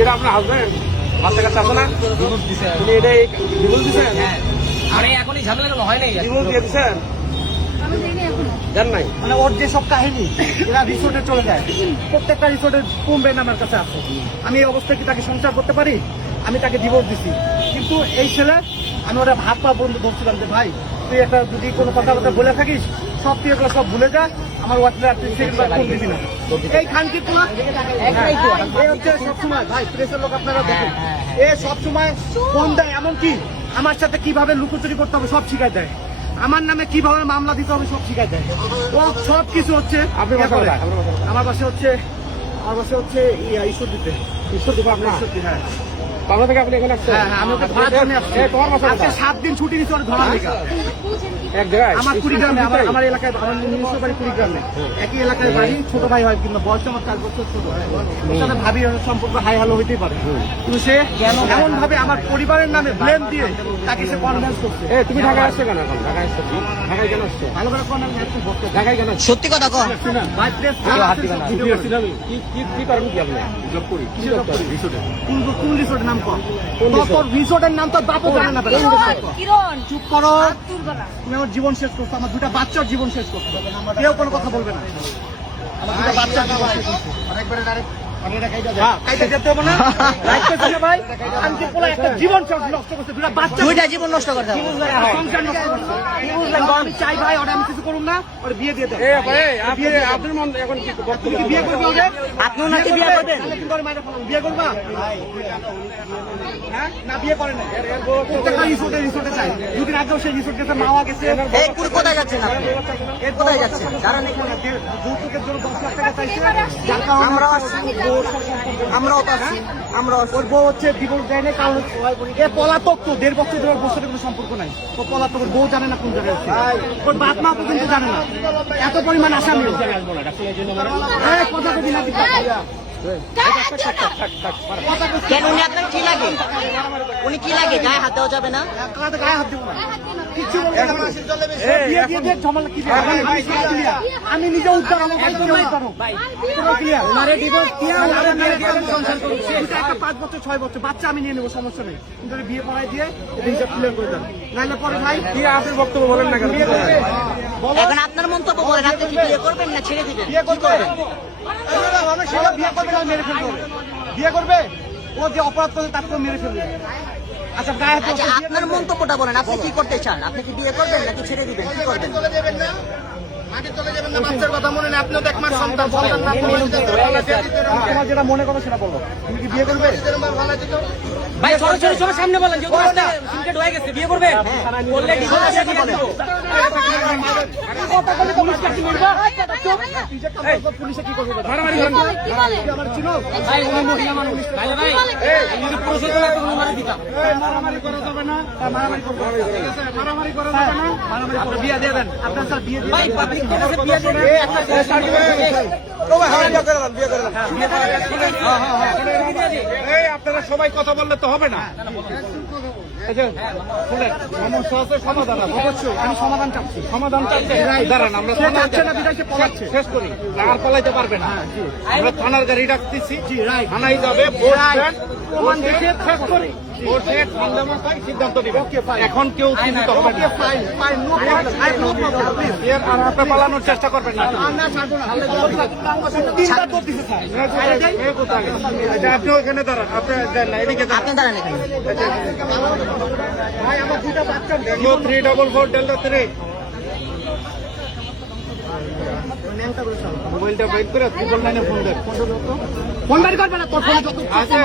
এটা আপনার হাজবেন্ড বাচ্চা কাচ্চা আছে না? তুমি এটাই ডিভোর্স দিচ্ছেন? আরে এখনই ঝামেলা কেন হয় নাই? ডিভোর্স দিয়ে দিচ্ছেন? জান নাই মানে ওর যে সব কাহিনী এরা রিসোর্টে চলে যায়, প্রত্যেকটা রিসোর্টের কমবেন আমার কাছে আছে। আমি এই অবস্থায় কি তাকে সংসার করতে পারি? আমি তাকে ডিভোর্স দিছি, কিন্তু এই ছেলে আমি ওরা ভাত পা বন্ধু ধরছিলাম যে ভাই তুই একটা যদি কোনো কথাবার্তা বলে থাকিস সব তুই এগুলো সব ভুলে যা, আমার হোয়াটসঅ্যাপ তুই সেগুলো ফোন দিবি না। এই খানকি তো এই হচ্ছে সবসময় ভাই প্রেসের লোক আপনারা দেখেন, এ সবসময় ফোন দেয়, এমনকি আমার সাথে কিভাবে লুকোচুরি করতে হবে সব শিখাই দেয়, আমার নামে কিভাবে মামলা দিতে হবে সব শিখাই দেয়, ও সব কিছু হচ্ছে। আপনি আমার বাসে হচ্ছে ঈশ্বর দিতে আপনার হ্যাঁ বাংলা থেকে আপনি এখানে আসছেন? হ্যাঁ আমি ওকে ধরার জন্য আসছি। তোমার বাসা আজকে 7 দিন ছুটি নিচ্ছে ওর ধরার লেগে। এক জায়গায় আমার কুড়িগ্রামে, আমার এলাকায়, আমার নিজস্ব বাড়ি কুড়িগ্রামে, একই এলাকায় বাড়ি, ছোট ভাই হয় কিন্তু বয়স আমার 4 বছর ছোট। ওর সাথে ভাবি সম্পর্ক হাই হ্যালো হইতেই পারে, কিন্তু সে এমন ভাবে আমার পরিবারের নামে ব্লেম দিয়ে তাকে সে কনভিন্স করছে। তুমি ঢাকায় আসছো কেন? এখন ঢাকায় আসছো, ঢাকায় কেন আসছো? ভালো করে ঢাকায় কেন? সত্যি কথা কর। ভাই প্রেস কি করেন কি আপনি? জব করি। কি জব করেন? রিসোর্টে। কোন রিসোর্টের নাম কর? তোর রিসোর্টের নাম তোর বাপও জানে না। কিরণ চুপ করো, তুমি আমার জীবন শেষ করছো, আমার 2টা বাচ্চার জীবন শেষ করছো, কেউ কোনো কথা বলবে না। আমার 2টা বাচ্চার জীবন শেষ করছো। কাইটা যেতে হবে না, রাখতে হবে ভাই। আমি কি বলে একটা জীবন নষ্ট করছে, 2টা বাচ্চা, 2টা জীবন নষ্ট করতে হবে। সংসার নষ্ট করছে। আমি চাই ভাই ওরা আমি কিছু করুম না, ওর বিয়ে দিয়ে দেব। আপনার মন এখন কি তুমি কি বিয়ে করবে ওদের? আপনিও নাকি বিয়ে করবেন? বিয়ে করবা? হ্যাঁ না বিয়ে করে না, প্রত্যেকটা রিসোর্টে চাই। 2 দিন আগেও সেই রিসোর্ট গেছে, মাওয়া গেছে। এই কুড়ি কোথায় যাচ্ছেন আপনি? কোথায় যাচ্ছেন? দাঁড়ান এখানে। যৌতুকের জন্য 10 লাখ টাকা চাইছে, যার কারণে আমরাও তো আছি, আমরাও আছি। ওর বউ হচ্ছে ডিভোর্স দেয় না, কারণ এ পলাতক তো, 1.5 বছর ধরে ওর বউর সাথে কোনো সম্পর্ক নাই। ও পলাতক, ওর বউ জানে না কোন জায়গায় আছে, ওর বাপ মা পর্যন্ত জানে না, এত পরিমাণ আসামি। কথা কবি না, কেন উনি আপনার কি লাগে? উনি কি লাগে? গায়ে হাত দেওয়া যাবে না? গায়ে হাত দিব না, কিচ্ছু বলবো না। বিয়ে দিয়ে দিয়ে ঝামেলা কি দিয়ে? আমি নিজে উদ্ধার, আমার ভাই নিজে উদ্ধার হোক। পুরো ক্লিয়ার। ওনারে ডিভোর্স দিয়ে ওনারে মেরে দিয়ে সংসার করুক। একটা 5 বছর 6 বছর বাচ্চা আমি নিয়ে নেবো, সমস্যা নেই, কিন্তু বিয়ে পড়াই দিয়ে এটা হিসাব ক্লিয়ার করে দেন, নাহলে পরে ভাই কি আপনি বক্তব্য বলেন না কেন? এখন আপনার মন্তব্য বলেন, আপনি কি বিয়ে করবেন না ছেড়ে দিবেন? বিয়ে করবে, আমরা সেটা বিয়ে করবে না, মেরে ফেলবে। বিয়ে করবে, ও যে অপরাধ করবে তাকে তো মেরে ফেলবে। আচ্ছা গায়ে হাত আচ্ছা আপনার মন্তব্যটা বলেন, আপনি কি করতে চান? আপনি কি বিয়ে করবেন নাকি ছেড়ে দিবেন? কি করবেন? তোমার যেটা মনে করো সেটা বলো, তুমি কি বিয়ে করবে? ভাই সরাসরি সামনে বলেন যে রাস্তা সিনকেট হয়ে গেছে, বিয়ে করবে? বললে ডিভোর্স দিয়ে দেব। পুলিশে কি করবে? মারামারি করেন না। আমার চিনো ভাই উনি মহিলা মানুষ। ভাই ভাই এই যদি পুরুষ হতো তো উনি মারি দিতাম। মারামারি করা যাবে না, মারামারি করবে, মারামারি করা যাবে না, মারামারি করবে। বিয়ে দিয়ে দেন, আপনার স্যার বিয়ে দিয়ে ভাই পাবলিক কাছে বিয়ে দেন। আপনারা সবাই কথা বললে তো হবে না। সমস্যা আছে, সমাধান আছে। অবশ্যই আমি সমাধান চাচ্ছি। সমাধান চাচ্ছেন? দাঁড়ান, আমরা সে চাচ্ছে না, বিদায় সে পলাচ্ছে। শেষ করি, আর পালাইতে পারবে না। আমরা থানার গাড়ি ডাকতেছি, রাইট। থানায় যাবে, ভোট দেন, প্রমাণ দেখে শেষ করি। ভোটে সন্দেহমতায় সিদ্ধান্ত দিবে। Okay, fine. এখন কেউ চিন্তিত হবে না। Fine fine, no problem, I no problem, please. এর আর আপনি পালানোর চেষ্টা করবেন না। আমরা ছাড়বো না, 3টা দোষ দিছে স্যার। এই কোথায়? এটা আপনি ওখানে দাঁড়ান, আপনি যান না, এদিকে দাঁড়ান। আপনি দাঁড়ান এখানে। ভাই আমার 2টা বাচ্চা, 34443 মোবাইলটা বাইর করে ট্রিপল 9 ফোন দেন। ফোন বাড়ি করবে না, তোর ফোনে যত আচ্ছা,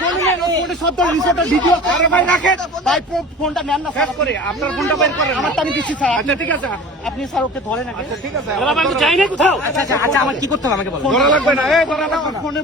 ফোনে সব তোর রিসোর্টের ভিডিও। আরে ভাই রাখেন, ভাই ফোনটা নেন না স্যার, শেষ করে আপনার ফোনটা বাইর করেন। আমার তো আমি দিচ্ছি স্যার। আচ্ছা ঠিক আছে, আপনি স্যার ওকে ধরেন, আচ্ছা ঠিক আছে, আচ্ছা আমার কি করতে হবে আমাকে বলুন। ধরা লাগবে না, এই ধরা লাগবে না। ফোনে